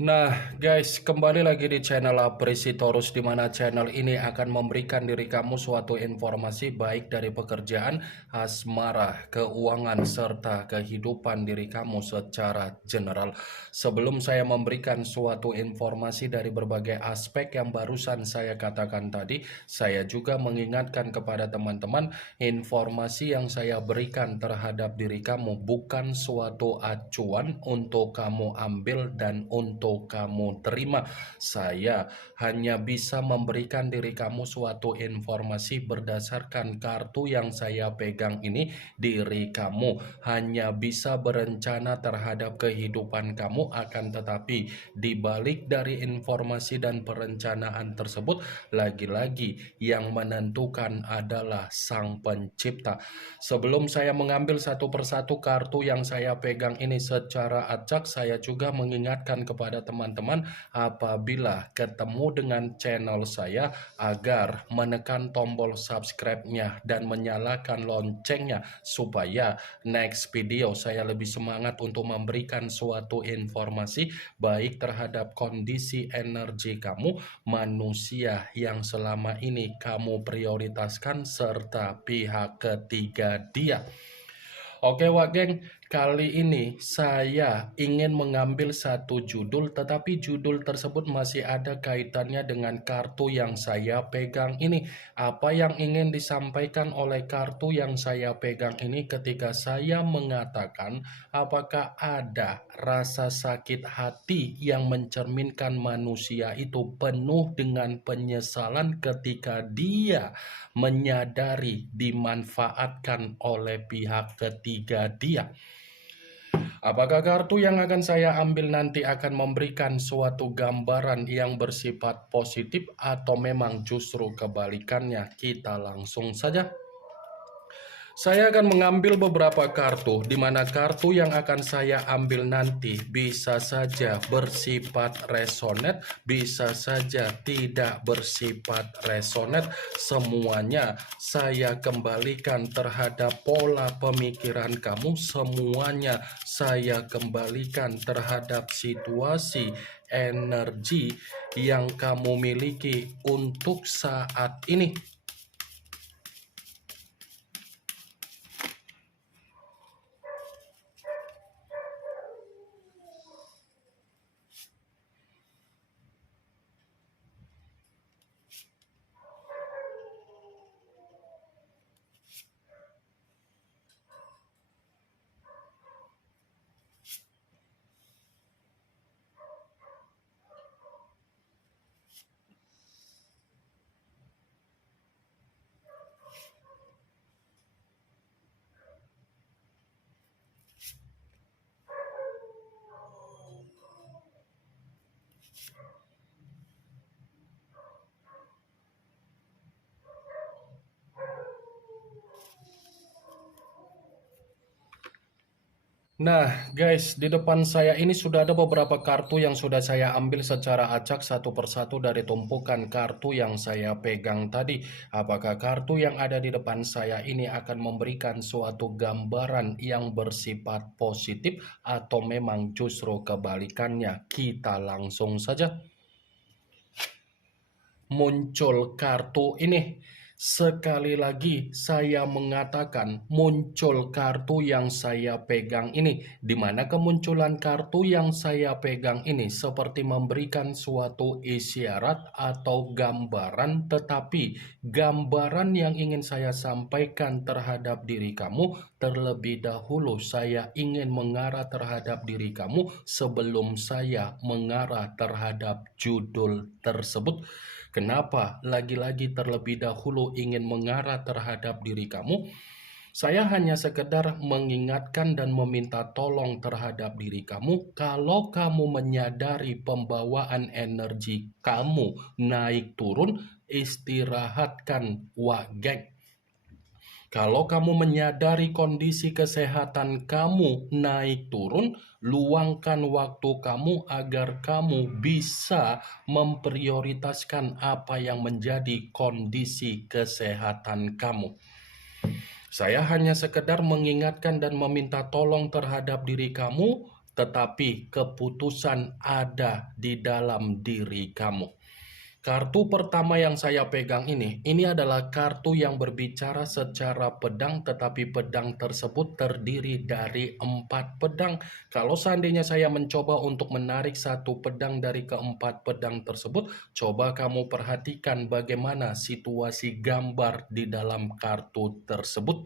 Nah guys, kembali lagi di channel Apresitorus, di mana channel ini akan memberikan diri kamu suatu informasi baik dari pekerjaan, asmara, keuangan, serta kehidupan diri kamu secara general. Sebelum saya memberikan suatu informasi dari berbagai aspek yang barusan saya katakan tadi, saya juga mengingatkan kepada teman-teman, informasi yang saya berikan terhadap diri kamu bukan suatu acuan untuk kamu ambil dan untuk kamu terima. Saya hanya bisa memberikan diri kamu suatu informasi berdasarkan kartu yang saya pegang ini. Diri kamu hanya bisa berencana terhadap kehidupan kamu, akan tetapi dibalik dari informasi dan perencanaan tersebut, lagi-lagi yang menentukan adalah Sang Pencipta. Sebelum saya mengambil satu persatu kartu yang saya pegang ini secara acak, saya juga mengingatkan kepada teman-teman apabila ketemu dengan channel saya agar menekan tombol subscribe-nya dan menyalakan loncengnya supaya next video saya lebih semangat untuk memberikan suatu informasi baik terhadap kondisi energi kamu, manusia yang selama ini kamu prioritaskan, serta pihak ketiga dia. Oke Wak Geng, kali ini saya ingin mengambil satu judul, tetapi judul tersebut masih ada kaitannya dengan kartu yang saya pegang ini. Apa yang ingin disampaikan oleh kartu yang saya pegang ini ketika saya mengatakan apakah ada rasa sakit hati yang mencerminkan manusia itu penuh dengan penyesalan ketika dia menyadari dimanfaatkan oleh pihak ketiga dia. Apakah kartu yang akan saya ambil nanti akan memberikan suatu gambaran yang bersifat positif atau memang justru kebalikannya? Kita langsung saja. Saya akan mengambil beberapa kartu, di mana kartu yang akan saya ambil nanti bisa saja bersifat resonate, bisa saja tidak bersifat resonate. Semuanya saya kembalikan terhadap pola pemikiran kamu, semuanya saya kembalikan terhadap situasi energi yang kamu miliki untuk saat ini. Nah guys, di depan saya ini sudah ada beberapa kartu yang sudah saya ambil secara acak satu persatu dari tumpukan kartu yang saya pegang tadi. Apakah kartu yang ada di depan saya ini akan memberikan suatu gambaran yang bersifat positif atau memang justru kebalikannya? Kita langsung saja. Muncul kartu ini. Sekali lagi saya mengatakan muncul kartu yang saya pegang ini, di mana kemunculan kartu yang saya pegang ini seperti memberikan suatu isyarat atau gambaran, tetapi gambaran yang ingin saya sampaikan terhadap diri kamu terlebih dahulu saya ingin mengarah terhadap diri kamu sebelum saya mengarah terhadap judul tersebut. Kenapa lagi-lagi terlebih dahulu ingin mengarah terhadap diri kamu? Saya hanya sekedar mengingatkan dan meminta tolong terhadap diri kamu. Kalau kamu menyadari pembawaan energi kamu naik turun, istirahatkan Wageng. Kalau kamu menyadari kondisi kesehatan kamu naik turun, luangkan waktu kamu agar kamu bisa memprioritaskan apa yang menjadi kondisi kesehatan kamu. Saya hanya sekedar mengingatkan dan meminta tolong terhadap diri kamu. tetapi keputusan ada di dalam diri kamu. Kartu pertama yang saya pegang ini adalah kartu yang berbicara secara pedang, tetapi pedang tersebut terdiri dari 4 pedang. Kalau seandainya saya mencoba untuk menarik satu pedang dari keempat pedang tersebut, coba kamu perhatikan bagaimana situasi gambar di dalam kartu tersebut.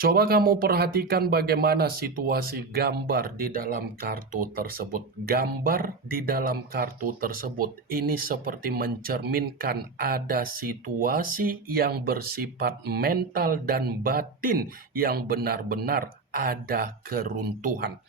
Coba kamu perhatikan bagaimana situasi gambar di dalam kartu tersebut. Gambar di dalam kartu tersebut ini seperti mencerminkan ada situasi yang bersifat mental dan batin yang benar-benar ada keruntuhan.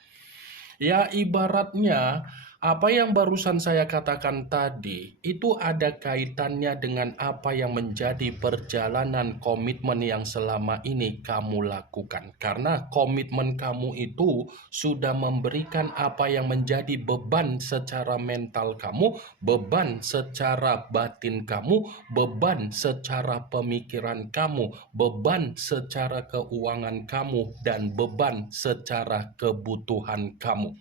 Ya, ibaratnya apa yang barusan saya katakan tadi itu ada kaitannya dengan apa yang menjadi perjalanan komitmen yang selama ini kamu lakukan. Karena komitmen kamu itu sudah memberikan apa yang menjadi beban secara mental kamu, beban secara batin kamu, beban secara pemikiran kamu, beban secara keuangan kamu, dan beban secara kebutuhan kamu.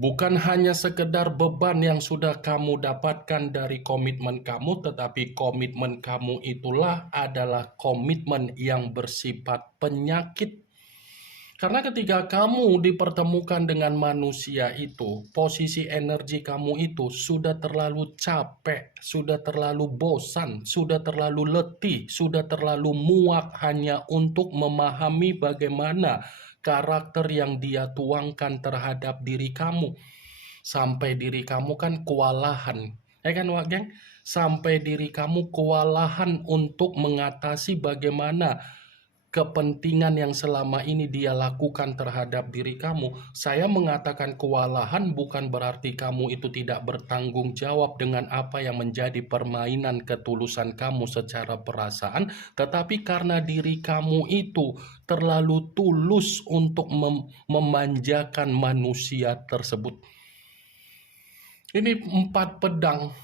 Bukan hanya sekedar beban yang sudah kamu dapatkan dari komitmen kamu, tetapi komitmen kamu itulah adalah komitmen yang bersifat penyakit. Karena ketika kamu dipertemukan dengan manusia itu, posisi energi kamu itu sudah terlalu capek, sudah terlalu bosan, sudah terlalu letih, sudah terlalu muak hanya untuk memahami bagaimana karakter yang dia tuangkan terhadap diri kamu. Sampai diri kamu kan kewalahan. Ya kan, Wak Geng? Sampai diri kamu kewalahan untuk mengatasi bagaimana kepentingan yang selama ini dia lakukan terhadap diri kamu. Saya mengatakan kewalahan bukan berarti kamu itu tidak bertanggung jawab dengan apa yang menjadi permainan ketulusan kamu secara perasaan, tetapi karena diri kamu itu terlalu tulus untuk memanjakan manusia tersebut. Ini 4 pedang.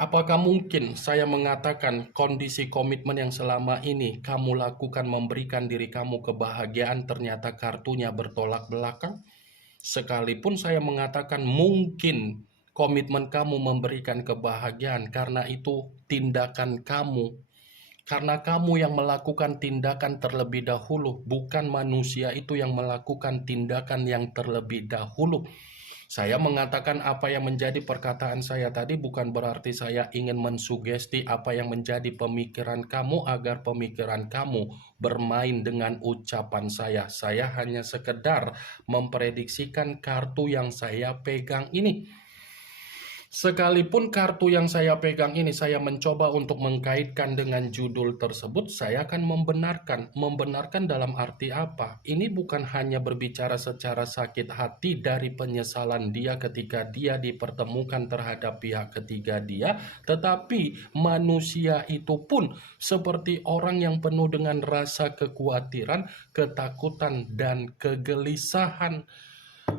Apakah mungkin saya mengatakan kondisi komitmen yang selama ini kamu lakukan memberikan diri kamu kebahagiaan ternyata kartunya bertolak belakang? Sekalipun saya mengatakan mungkin komitmen kamu memberikan kebahagiaan karena itu tindakan kamu. Karena kamu yang melakukan tindakan terlebih dahulu, bukan manusia itu yang melakukan tindakan yang terlebih dahulu. Saya mengatakan apa yang menjadi perkataan saya tadi bukan berarti saya ingin mensugesti apa yang menjadi pemikiran kamu agar pemikiran kamu bermain dengan ucapan saya. Saya hanya sekedar memprediksikan kartu yang saya pegang ini. Sekalipun kartu yang saya pegang ini saya mencoba untuk mengkaitkan dengan judul tersebut, saya akan membenarkan. Membenarkan dalam arti apa? Ini bukan hanya berbicara secara sakit hati dari penyesalan dia ketika dia dipertemukan terhadap pihak ketiga dia, tetapi manusia itu pun seperti orang yang penuh dengan rasa kekhawatiran, ketakutan, dan kegelisahan.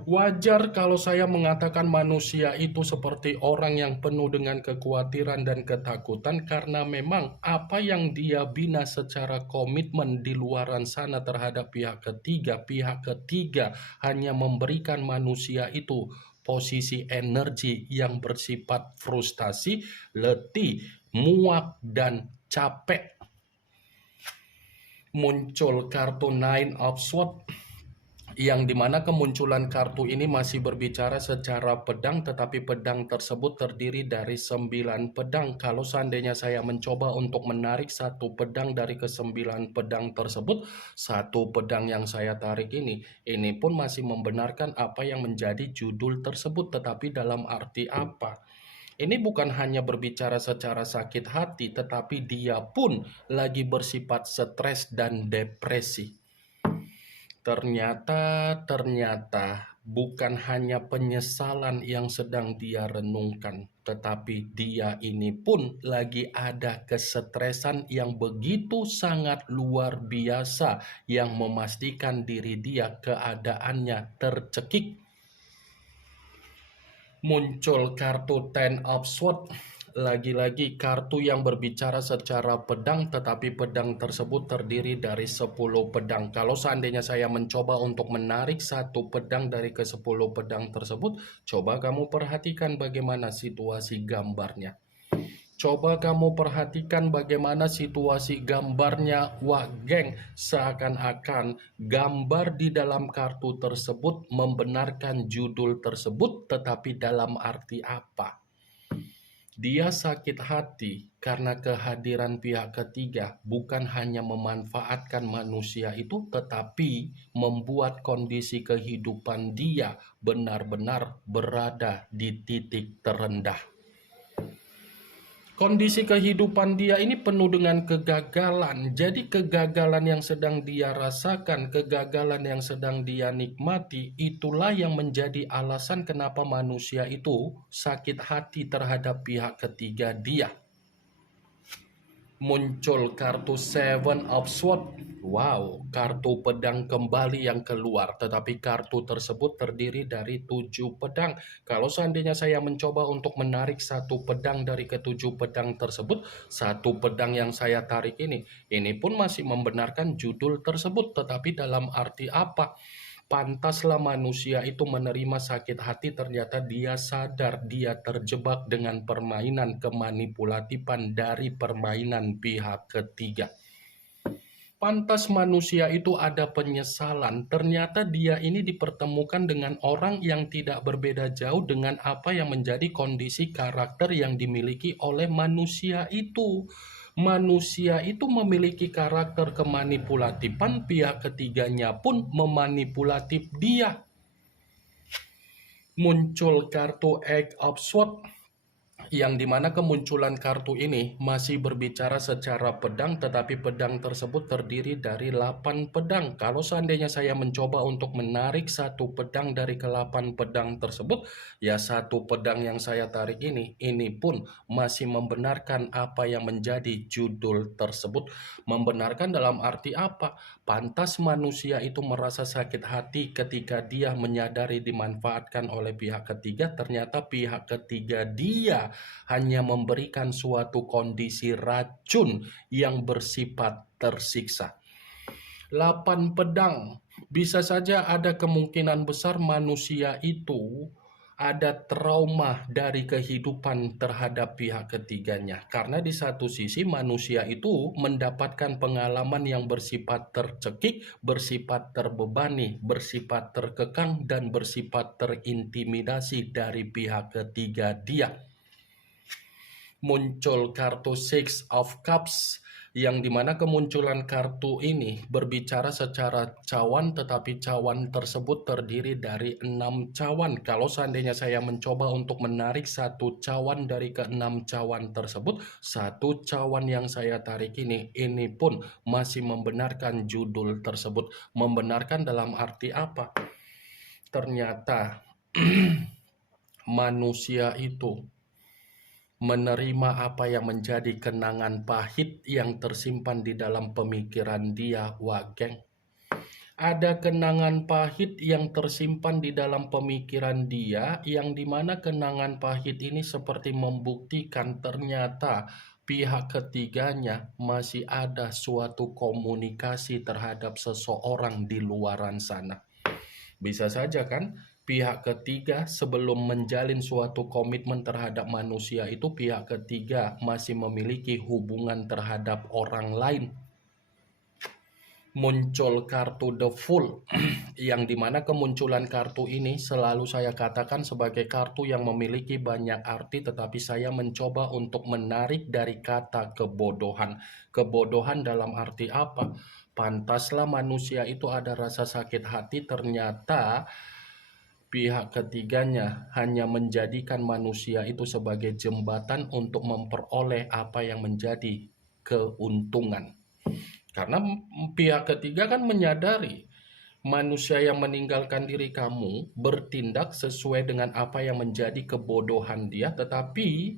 Wajar kalau saya mengatakan manusia itu seperti orang yang penuh dengan kekhawatiran dan ketakutan karena memang apa yang dia bina secara komitmen di luaran sana terhadap pihak ketiga hanya memberikan manusia itu posisi energi yang bersifat frustasi, letih, muak, dan capek. Muncul kartu Nine of Swords, yang dimana kemunculan kartu ini masih berbicara secara pedang, tetapi pedang tersebut terdiri dari 9 pedang. Kalau seandainya saya mencoba untuk menarik satu pedang dari ke-9 pedang tersebut, satu pedang yang saya tarik ini pun masih membenarkan apa yang menjadi judul tersebut. Tetapi dalam arti apa? Ini bukan hanya berbicara secara sakit hati, tetapi dia pun lagi bersifat stres dan depresi. Ternyata bukan hanya penyesalan yang sedang dia renungkan, tetapi dia ini pun lagi ada kesetresan yang begitu sangat luar biasa yang memastikan diri dia keadaannya tercekik. Muncul kartu Ten of Swords, Lagi-lagi kartu yang berbicara secara pedang, tetapi pedang tersebut terdiri dari 10 pedang. Kalau seandainya saya mencoba untuk menarik satu pedang dari ke-10 pedang tersebut, coba kamu perhatikan bagaimana situasi gambarnya. Coba kamu perhatikan bagaimana situasi gambarnya. Wah geng, seakan-akan gambar di dalam kartu tersebut membenarkan judul tersebut, tetapi dalam arti apa? Dia sakit hati karena kehadiran pihak ketiga bukan hanya memanfaatkan manusia itu, tetapi membuat kondisi kehidupan dia benar-benar berada di titik terendah. Kondisi kehidupan dia ini penuh dengan kegagalan. Jadi kegagalan yang sedang dia rasakan, kegagalan yang sedang dia nikmati, itulah yang menjadi alasan kenapa manusia itu sakit hati terhadap pihak ketiga dia. Muncul kartu Seven of Swords. Wow, kartu pedang kembali yang keluar. Tetapi kartu tersebut terdiri dari 7 pedang. Kalau seandainya saya mencoba untuk menarik satu pedang dari ke-7 pedang tersebut, satu pedang yang saya tarik ini pun masih membenarkan judul tersebut. Tetapi dalam arti apa? Pantaslah manusia itu menerima sakit hati, ternyata dia sadar dia terjebak dengan permainan kemanipulatifan dari permainan pihak ketiga. Pantas manusia itu ada penyesalan, ternyata dia ini dipertemukan dengan orang yang tidak berbeda jauh dengan apa yang menjadi kondisi karakter yang dimiliki oleh manusia itu. Manusia itu memiliki karakter kemanipulatifan, pihak ketiganya pun memanipulatif dia. Muncul kartu Eight of Swords, yang dimana kemunculan kartu ini masih berbicara secara pedang, tetapi pedang tersebut terdiri dari 8 pedang. Kalau seandainya saya mencoba untuk menarik satu pedang dari ke-8 pedang tersebut, ya satu pedang yang saya tarik ini pun masih membenarkan apa yang menjadi judul tersebut. Membenarkan dalam arti apa? Pantas manusia itu merasa sakit hati ketika dia menyadari dimanfaatkan oleh pihak ketiga, ternyata pihak ketiga dia hanya memberikan suatu kondisi racun yang bersifat tersiksa. 8 pedang, bisa saja ada kemungkinan besar manusia itu ada trauma dari kehidupan terhadap pihak ketiganya. Karena di satu sisi manusia itu mendapatkan pengalaman yang bersifat tercekik, bersifat terbebani, bersifat terkekang, dan bersifat terintimidasi dari pihak ketiga dia. Muncul kartu Six of Cups, yang dimana kemunculan kartu ini berbicara secara cawan, tetapi cawan tersebut terdiri dari 6 cawan. Kalau seandainya saya mencoba untuk menarik satu cawan dari ke-6 cawan tersebut, satu cawan yang saya tarik ini pun masih membenarkan judul tersebut. Membenarkan dalam arti apa? Ternyata manusia itu menerima apa yang menjadi kenangan pahit yang tersimpan di dalam pemikiran dia. Wah geng, ada kenangan pahit yang tersimpan di dalam pemikiran dia, yang dimana kenangan pahit ini seperti membuktikan ternyata pihak ketiganya masih ada suatu komunikasi terhadap seseorang di luaran sana. Bisa saja kan pihak ketiga sebelum menjalin suatu komitmen terhadap manusia itu, pihak ketiga masih memiliki hubungan terhadap orang lain. Muncul kartu The Fool, yang dimana kemunculan kartu ini selalu saya katakan sebagai kartu yang memiliki banyak arti, tetapi saya mencoba untuk menarik dari kata kebodohan. Kebodohan dalam arti apa? Pantaslah manusia itu ada rasa sakit hati, ternyata pihak ketiganya hanya menjadikan manusia itu sebagai jembatan untuk memperoleh apa yang menjadi keuntungan. Karena pihak ketiga kan menyadari manusia yang meninggalkan diri kamu bertindak sesuai dengan apa yang menjadi kebodohan dia, tetapi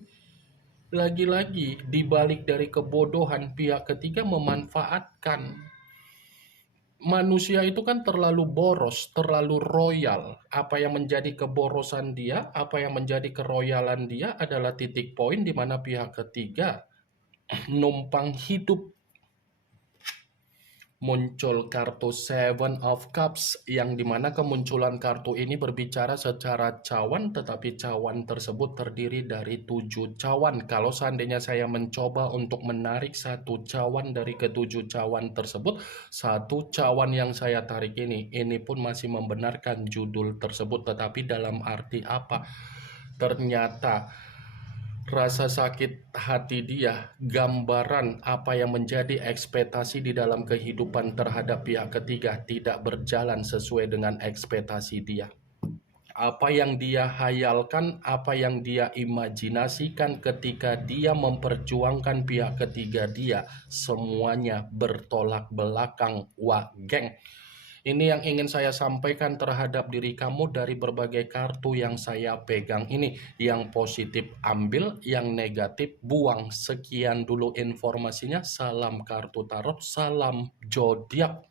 lagi-lagi di balik dari kebodohan, pihak ketiga memanfaatkan Manusia itu kan terlalu boros, terlalu royal. Apa yang menjadi keborosan dia, apa yang menjadi keroyalan dia adalah titik poin di mana pihak ketiga numpang hidup. Muncul kartu Seven of Cups yang dimana kemunculan kartu ini berbicara secara cawan, tetapi cawan tersebut terdiri dari 7 cawan. Kalau seandainya saya mencoba untuk menarik satu cawan dari ketujuh cawan tersebut, satu cawan yang saya tarik ini pun masih membenarkan judul tersebut, tetapi dalam arti apa? Ternyata rasa sakit hati dia, gambaran apa yang menjadi ekspektasi di dalam kehidupan terhadap pihak ketiga tidak berjalan sesuai dengan ekspektasi dia. Apa yang dia hayalkan, apa yang dia imajinasikan ketika dia memperjuangkan pihak ketiga dia, semuanya bertolak belakang. Wah, geng. Ini yang ingin saya sampaikan terhadap diri kamu dari berbagai kartu yang saya pegang ini. Yang positif ambil, yang negatif buang. Sekian dulu informasinya. Salam kartu tarot, salam zodiak.